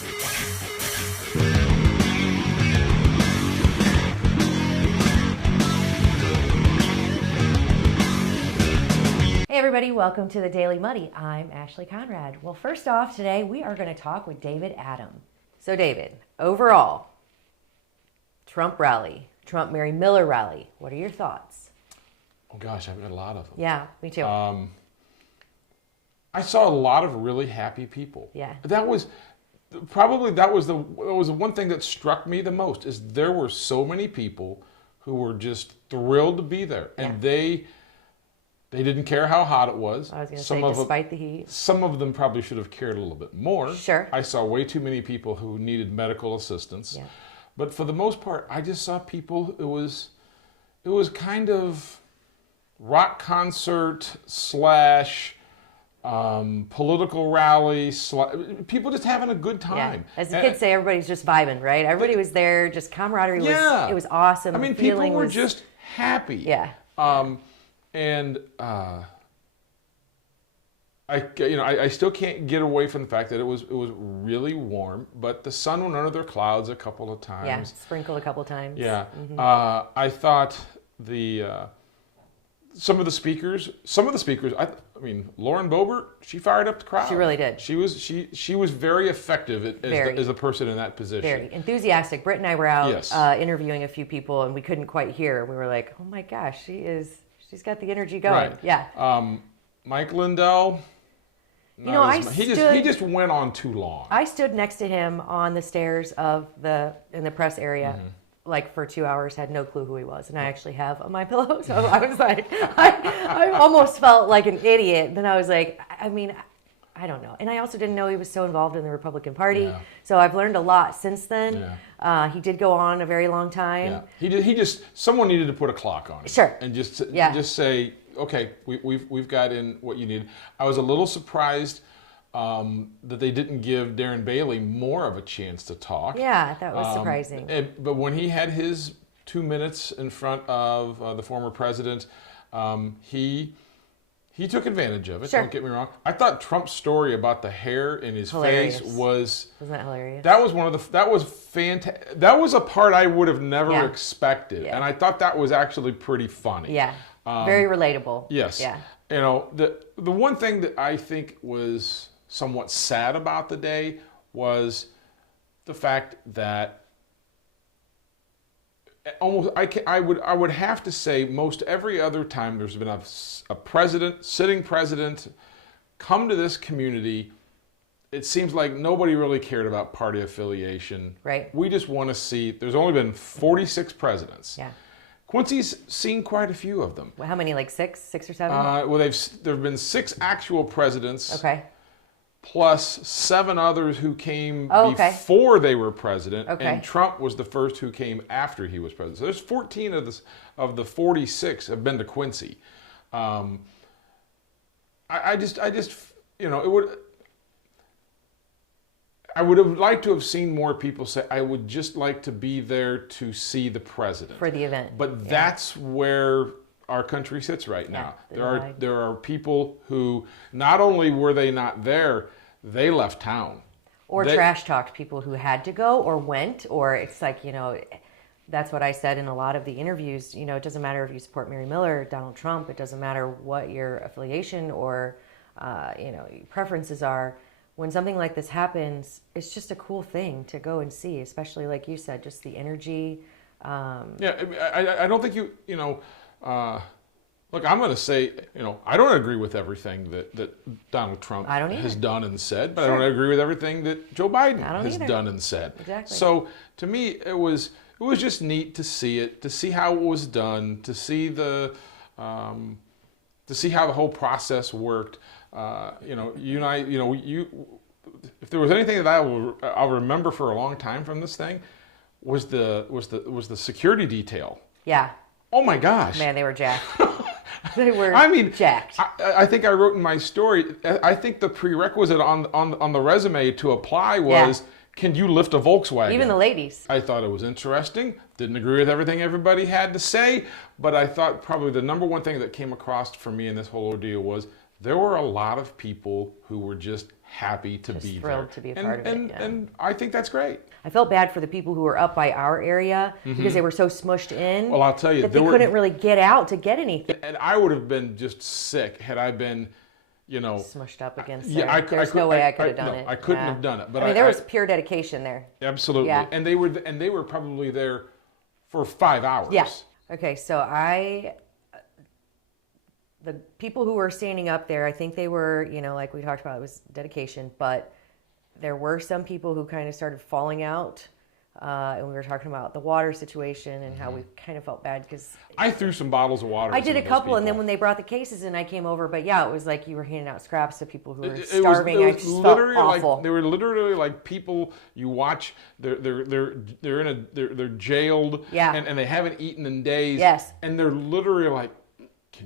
Hey everybody, welcome to the Daily Muddy. I'm Ashley Conrad. Well, first off, today we are going to talk with David Adam. So David, overall, Trump rally, Trump Mary Miller rally, what are your thoughts? Oh gosh, I've got a lot of them. Yeah, me too. I saw a lot of really happy people. Yeah. That was the one thing that struck me the most is there were so many people who were just thrilled to be there, and they didn't care how hot it was. I was going to say, despite the heat. Some of them probably should have cared a little bit more. Sure. I saw way too many people who needed medical assistance. Yeah. But for the most part, I just saw people, it was kind of rock concert / political rally / people just having a good time. Yeah. As the kids say, everybody's just vibing, right? Everybody was there, just camaraderie it was awesome. I mean, people were just happy. Yeah. And I still can't get away from the fact that it was really warm, but the sun went under their clouds a couple of times. Yeah, sprinkled a couple of times. Yeah. Mm-hmm. I thought some of the speakers, I mean, Lauren Boebert, she fired up the crowd. She really did. She was very effective as a person in that position. Very enthusiastic. Britt and I were out Yes. Interviewing a few people, and we couldn't quite hear. We were like, oh my gosh, she's got the energy going. Right. Yeah. Mike Lindell, he just went on too long. I stood next to him on the stairs in the press area. Mm-hmm. Like for 2 hours, had no clue who he was, and I actually have my pillow. So I was like, I almost felt like an idiot. Then I was like, I mean, I don't know. And I also didn't know he was so involved in the Republican Party. Yeah. So I've learned a lot since then. Yeah. He did go on a very long time. Yeah. Someone needed to put a clock on it. Sure. And just say, okay, we've got in what you need. I was a little surprised that they didn't give Darren Bailey more of a chance to talk. Yeah, that was surprising. But when he had his 2 minutes in front of the former president, he took advantage of it. Sure. Don't get me wrong. I thought Trump's story about the hair in his face wasn't that hilarious? That was fantastic. That was a part I would have never expected, and I thought that was actually pretty funny. Yeah, very relatable. Yes. Yeah. You know, the one thing that I think was somewhat sad about the day was the fact that I would have to say most every other time there's been a sitting president come to this community, it seems like nobody really cared about party affiliation. Right. We just want to see. There's only been 46 presidents. Yeah. Quincy's seen quite a few of them. Well, how many? Like six or seven? Well, there've been 6 actual presidents. Okay. Plus 7 others who came before they were president, and Trump was the first who came after he was president. So there's 14 of the 46 have been to Quincy. I would have liked to have seen more people say, I would just like to be there to see the president. For the event. But that's where our country sits right now. There are people who not only were they not there, they left town. Or trash talked people who had to go or went, or it's like, that's what I said in a lot of the interviews. It doesn't matter if you support Mary Miller, Donald Trump, it doesn't matter what your affiliation or preferences are. When something like this happens, it's just a cool thing to go and see, especially like you said, just the energy. I don't think look, I'm going to say, I don't agree with everything that Donald Trump has done and said, but I don't agree with everything that Joe Biden has done and said. Exactly. So to me, it was just neat to see it, to see how it was done, to see how the whole process worked. You and I, if there was anything that I'll remember for a long time from this thing, was the security detail. Yeah. Oh my gosh. Man, they were jacked. They were jacked. I think I wrote in my story, I think the prerequisite on the resume to apply was, can you lift a Volkswagen? Even the ladies. I thought it was interesting. Didn't agree with everything everybody had to say, but I thought probably the number one thing that came across for me in this whole ordeal was there were a lot of people who were just happy to be there. Thrilled to be a part of it. Yeah. And I think that's great. I felt bad for the people who were up by our area because they were so smushed in. Well, I'll tell you, that they couldn't really get out to get anything. And I would have been just sick had I been, Smushed up against yeah, there. There's no way I could have done it. I couldn't have done it. But I mean, there was pure dedication there. Absolutely. Yeah. And they were probably there for 5 hours. Yeah. Okay, so the people who were standing up there, I think they were, like we talked about, it was dedication, but there were some people who kind of started falling out. And we were talking about the water situation and how we kind of felt bad because I threw some bottles of water. I did a couple, and then when they brought the cases in, I came over. But yeah, it was like you were handing out scraps to people who were starving. I just felt awful. They were literally like people you watch. They're jailed. Yeah. And they haven't eaten in days. Yes. And they're literally like.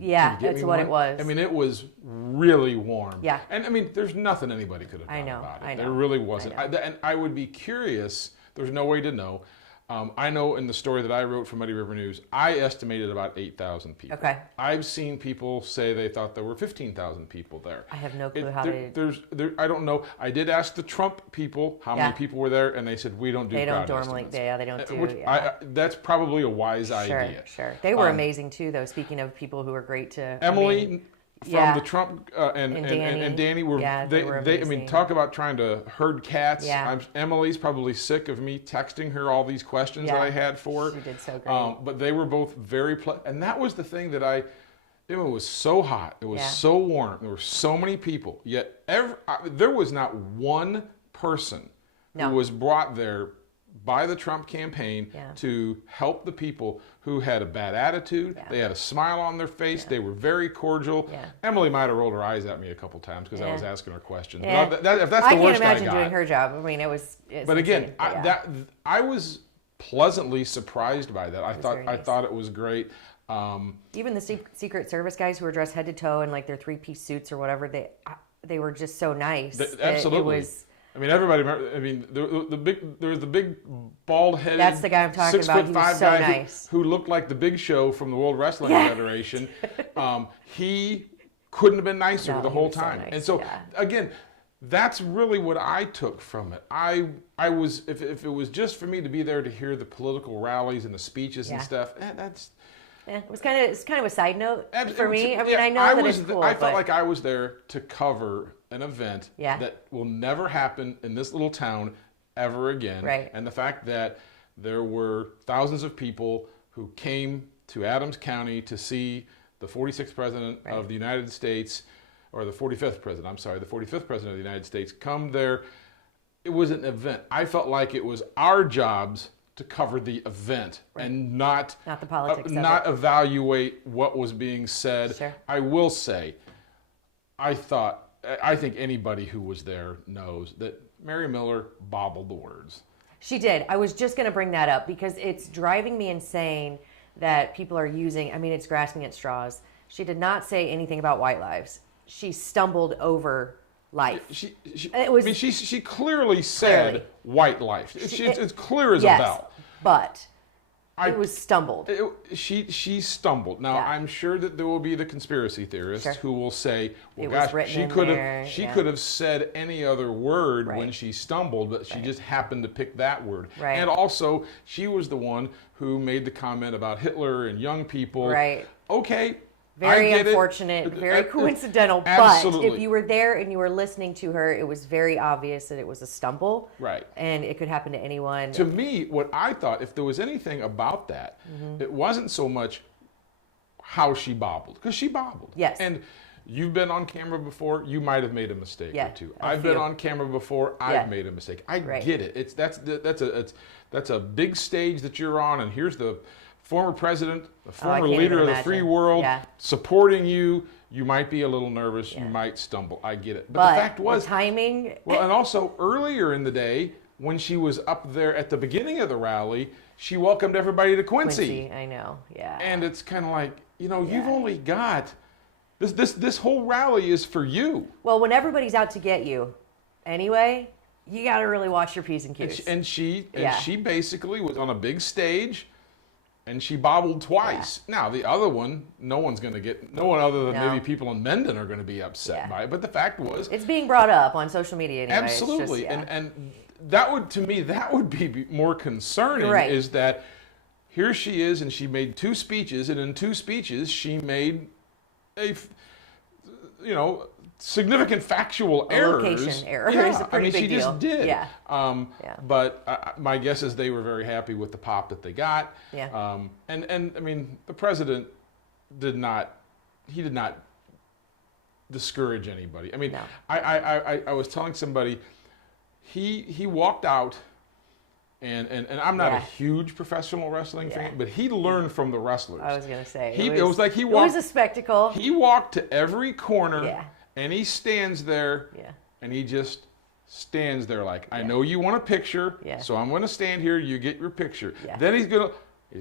Yeah, that's what it was. I mean, it was really warm. Yeah. And I mean, there's nothing anybody could have done about it. I know. There really wasn't. And I would be curious. There's no way to know. I know in the story that I wrote for Muddy River News, I estimated about 8,000 people. Okay. I've seen people say they thought there were 15,000 people there. I have no clue how they... I don't know. I did ask the Trump people how many people were there, and they said, we don't do crowd estimates. They don't do... That's probably a wise idea. Sure. They were amazing, too, though, speaking of people who were great to... Emily... From the Trump and Danny were they were I mean, talk about trying to herd cats. Yeah. Emily's probably sick of me texting her all these questions that I had for her. She did so great. But they were both very and that was the thing that it was so hot. It was so warm. There were so many people. Yet there was not one person who was brought there by the Trump campaign to help the people who had a bad attitude. They had a smile on their face. They were very cordial. Emily might have rolled her eyes at me a couple times because I was asking her questions. But if that's the worst I got. I can't imagine doing her job. I mean, it's but again, I was pleasantly surprised by that. I thought it was great. Even the Secret Service guys who were dressed head to toe in like their 3-piece suits or whatever, they were just so nice. Absolutely. I mean, everybody. I mean, there was the big bald-headed. That's the guy I'm talking about. He was so nice. Who looked like the Big Show from the World Wrestling Federation. He couldn't have been nicer the whole time. So nice. And so again, that's really what I took from it. I was if it was just for me to be there to hear the political rallies and the speeches and stuff. That's. Yeah, it's kind of a side note for me. I mean, I know that it's cool. I felt like I was there to cover an event that will never happen in this little town ever again. Right. And the fact that there were thousands of people who came to Adams County to see the 46th president of the United States, or the 45th president, I'm sorry, the 45th president of the United States come there. It was an event. I felt like it was our jobs to cover the event and not the politics not evaluate what was being said. Sure. I will say, I think anybody who was there knows that Mary Miller bobbled the words. She did. I was just going to bring that up because it's driving me insane that people are using, I mean, it's grasping at straws. She did not say anything about white lives. She stumbled over life. She clearly said white life. It's clear as a bell. But it was stumbled. She stumbled. Now I'm sure that there will be the conspiracy theorists who will say, "Well, gosh, she could have said any other word when she stumbled, but she just happened to pick that word." Right. And also, she was the one who made the comment about Hitler and young people. Right. Okay. Very unfortunate, very coincidental, but if you were there and you were listening to her, it was very obvious that it was a stumble. Right. And it could happen to anyone. To me, what I thought, if there was anything about that, it wasn't so much how she bobbled, because she bobbled. Yes. And you've been on camera before, you might have made a mistake or two. I've been on camera before, I've made a mistake. I get it. That's a big stage that you're on, and here's the former president, the former leader of the free world, supporting you. You might be a little nervous. You might stumble. I get it. But the fact was, the timing. Well, and also earlier in the day, when she was up there at the beginning of the rally, she welcomed everybody to QUINCY. I know. Yeah. And it's kind of like, you've only got this whole rally is for you. Well, when everybody's out to get you, anyway, you got to really watch your P's and Q's. And she basically was on a big stage. and she bobbled twice. Now the other one, no one other than maybe people in Mendon are going to be upset by it. But the fact was, it's being brought up on social media anyway. Absolutely, and that would, to me, that would be more concerning. Is that here she is, and she made 2 speeches, and in 2 speeches she made significant factual errors. Location error is a pretty big deal. She just did. But my guess is they were very happy with the pop that they got. And I mean, the president did not discourage anybody. I mean, I was telling somebody, he walked out, and I'm not a huge professional wrestling fan, but he learned from the wrestlers. I was gonna say it was like he walked. It was a spectacle. He walked to every corner. And he stands there, and he just stands there like, I know you want a picture, so I'm going to stand here. You get your picture. Then he's going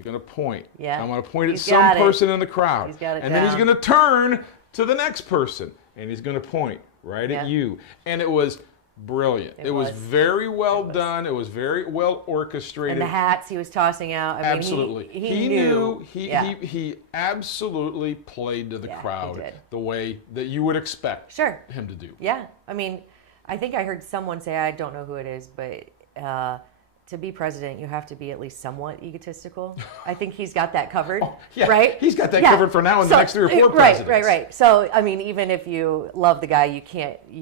to point. I'm going to point at some person in the crowd. He's got it and then he's going to turn to the next person, and he's going to point right at you. And it was brilliant. It was very well done. It was very well orchestrated. And the hats he was tossing out. I mean, absolutely. He knew. He absolutely played to the crowd the way that you would expect him to do. Yeah. I mean, I think I heard someone say, I don't know who it is, but to be president, you have to be at least somewhat egotistical. I think he's got that covered, right? He's got that covered for now and the next 3 or 4 presidents. Right. So, I mean, even if you love the guy, you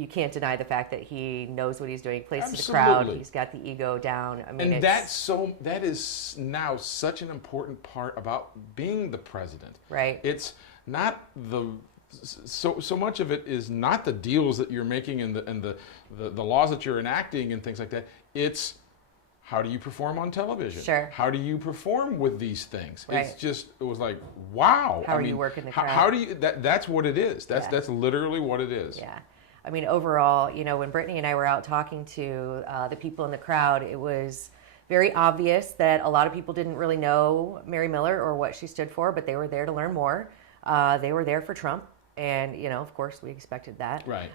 can't deny the fact that he knows what he's doing. He plays to the crowd. He's got the ego down. I mean, and that is now such an important part about being the president. Right. It's not so much of it is not the deals that you're making and the laws that you're enacting and things like that. It's how do you perform on television? How do you perform with these things? It was like, wow. How are you working the crowd? How do you, that's what it is. That's literally what it is. Yeah. I mean, overall, when Brittany and I were out talking to the people in the crowd, it was very obvious that a lot of people didn't really know Mary Miller or what she stood for, but they were there to learn more. They were there for Trump. And, of course, we expected that. Right.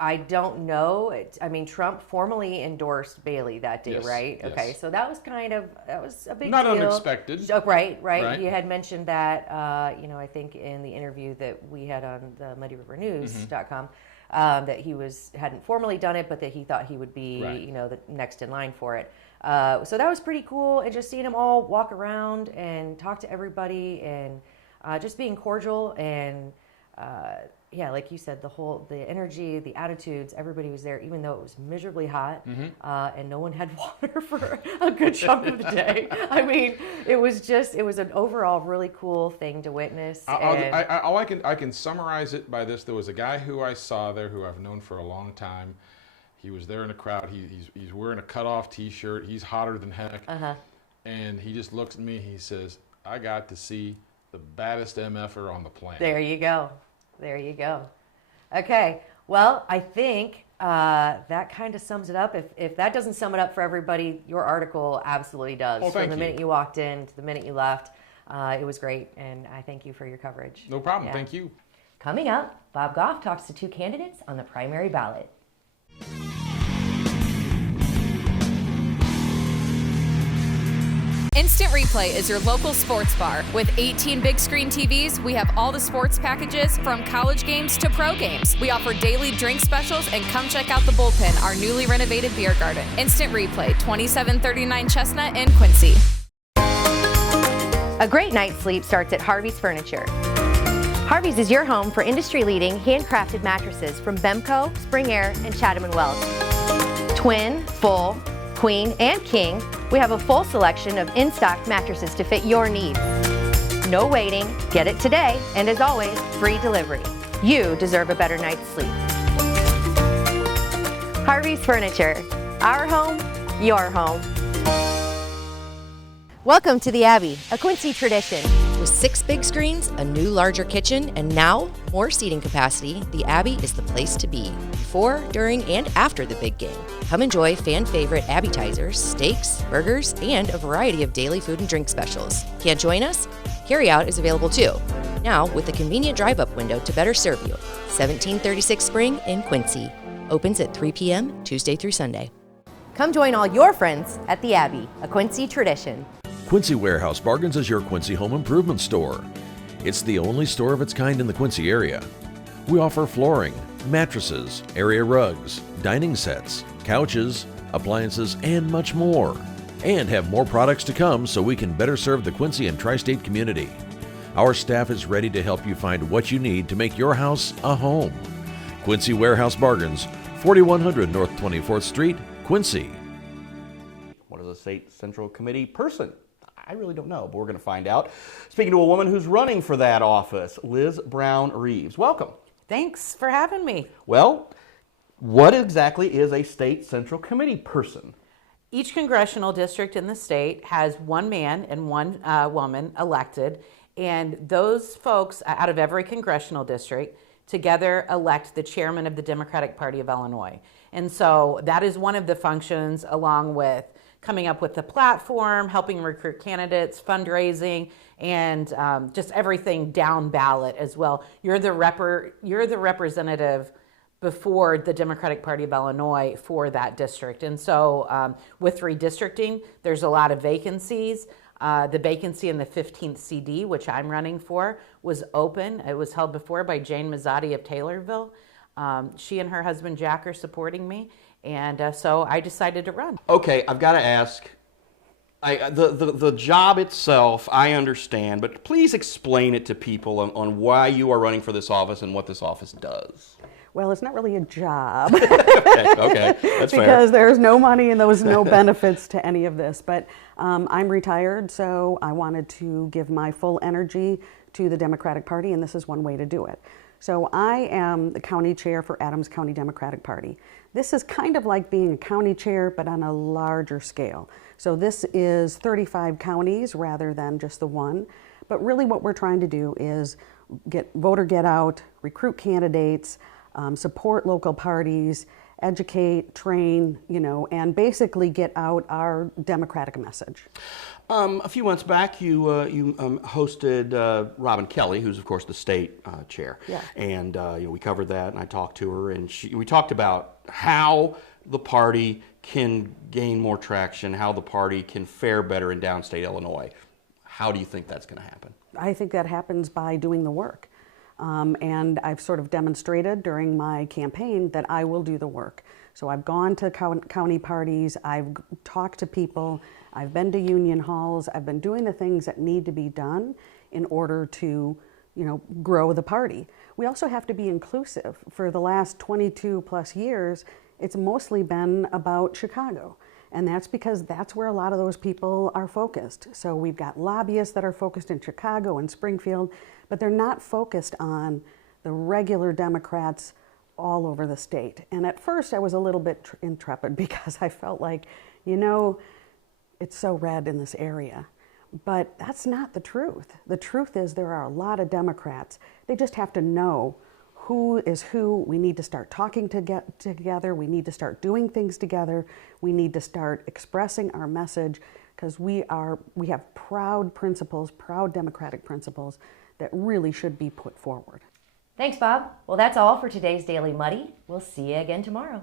I don't know. I mean, Trump formally endorsed Bailey that day, right? Yes. Okay, so that was a big Not deal. unexpected. Oh, right. You had mentioned that, I think in the interview that we had on the MuddyRiverNews.com, that he hadn't formally done it, but that he thought he would be, the next in line for it. So that was pretty cool, and just seeing them all walk around and talk to everybody, and just being cordial and. Like you said, the energy, the attitudes, everybody was there, even though it was miserably hot, and no one had water for a good chunk of the day. I mean, it was an overall really cool thing to witness. I can summarize it by this. There was a guy who I saw there who I've known for a long time. He was there in the crowd. He's wearing a cutoff T-shirt. He's hotter than heck. And he just looks at me. He says, I got to see the baddest MFer on the planet. There you go. Okay. Well, I think that kind of sums it up. If that doesn't sum it up for everybody, your article absolutely does. Well, From the minute you walked in to the minute you left, it was great. And I thank you for your coverage. No problem. Yeah. Thank you. Coming up, Bob Goff talks to 2 candidates on the primary ballot. Instant Replay is your local sports bar. With 18 big screen TVs, we have all the sports packages from college games to pro games. We offer daily drink specials, and come check out the Bullpen, our newly renovated beer garden. Instant Replay, 2739 Chestnut in Quincy. A great night's sleep starts at Harvey's Furniture. Harvey's is your home for industry-leading handcrafted mattresses from Bemco, Spring Air, and Chatham & Wells. Twin, full, queen, and king, we have a full selection of in-stock mattresses to fit your needs. No waiting, get it today, and as always, free delivery. You deserve a better night's sleep. Harvey's Furniture, our home, your home. Welcome to the Abbey, a Quincy tradition. With 6 big screens, a new larger kitchen, and now more seating capacity, the Abbey is the place to be. Before, during, and after the big game. Come enjoy fan favorite appetizers, steaks, burgers, and a variety of daily food and drink specials. Can't join us? Carryout is available too. Now with a convenient drive-up window to better serve you. 1736 Spring in Quincy. Opens at 3 p.m. Tuesday through Sunday. Come join all your friends at the Abbey, a Quincy tradition. Quincy Warehouse Bargains is your Quincy home improvement store. It's the only store of its kind in the Quincy area. We offer flooring, mattresses, area rugs, dining sets, couches, appliances, and much more. And have more products to come so we can better serve the Quincy and tri-state community. Our staff is ready to help you find what you need to make your house a home. Quincy Warehouse Bargains, 4100 North 24th Street, Quincy. What is a state central committee person? I really don't know, but we're going to find out. Speaking to a woman who's running for that office, Liz Brown-Reeves. Welcome. Thanks for having me. Well, what exactly is a state central committee person? Each congressional district in the state has one man and one woman elected, and those folks out of every congressional district together elect the chairman of the Democratic Party of Illinois. And so that is one of the functions, along with coming up with the platform, helping recruit candidates, fundraising, and just everything down ballot as well. You're the representative before the Democratic Party of Illinois for that district. And so with redistricting, there's a lot of vacancies. The vacancy in the 15th CD, which I'm running for, was open. It was held before by Jane Mazzotti of Taylorville. She and her husband Jack are supporting me, and so I decided to run. Okay, I've got to ask, the job itself, I understand, but please explain it to people on why you are running for this office and what this office does. Well, it's not really a job. okay, that's fair. Because there's no money and there's no benefits to any of this. But I'm retired, so I wanted to give my full energy to the Democratic Party, and this is one way to do it. So I am the county chair for Adams County Democratic Party. This is kind of like being a county chair, but on a larger scale. So this is 35 counties rather than just the one. But really what we're trying to do is get out, recruit candidates, support local parties, educate, train, and basically get out our democratic message. A few months back, you hosted Robin Kelly, who's of course the state chair, Yeah. and we covered that, and I talked to her, and we talked about how the party can gain more traction, how the party can fare better in downstate Illinois. How do you think that's going to happen? I think that happens by doing the work. And I've sort of demonstrated during my campaign that I will do the work. So I've gone to county parties, I've talked to people, I've been to union halls, I've been doing the things that need to be done in order to, grow the party. We also have to be inclusive. For the last 22 plus years, it's mostly been about Chicago. And that's because that's where a lot of those people are focused. So we've got lobbyists that are focused in Chicago and Springfield, but they're not focused on the regular Democrats all over the state. And at first I was a little bit intrepid because I felt like, it's so red in this area. But that's not the truth. The truth is there are a lot of Democrats. They just have to know who is who. We need to start talking together. We need to start doing things together. We need to start expressing our message because we have proud principles, proud democratic principles that really should be put forward. Thanks, Bob. Well, that's all for today's Daily Muddy. We'll see you again tomorrow.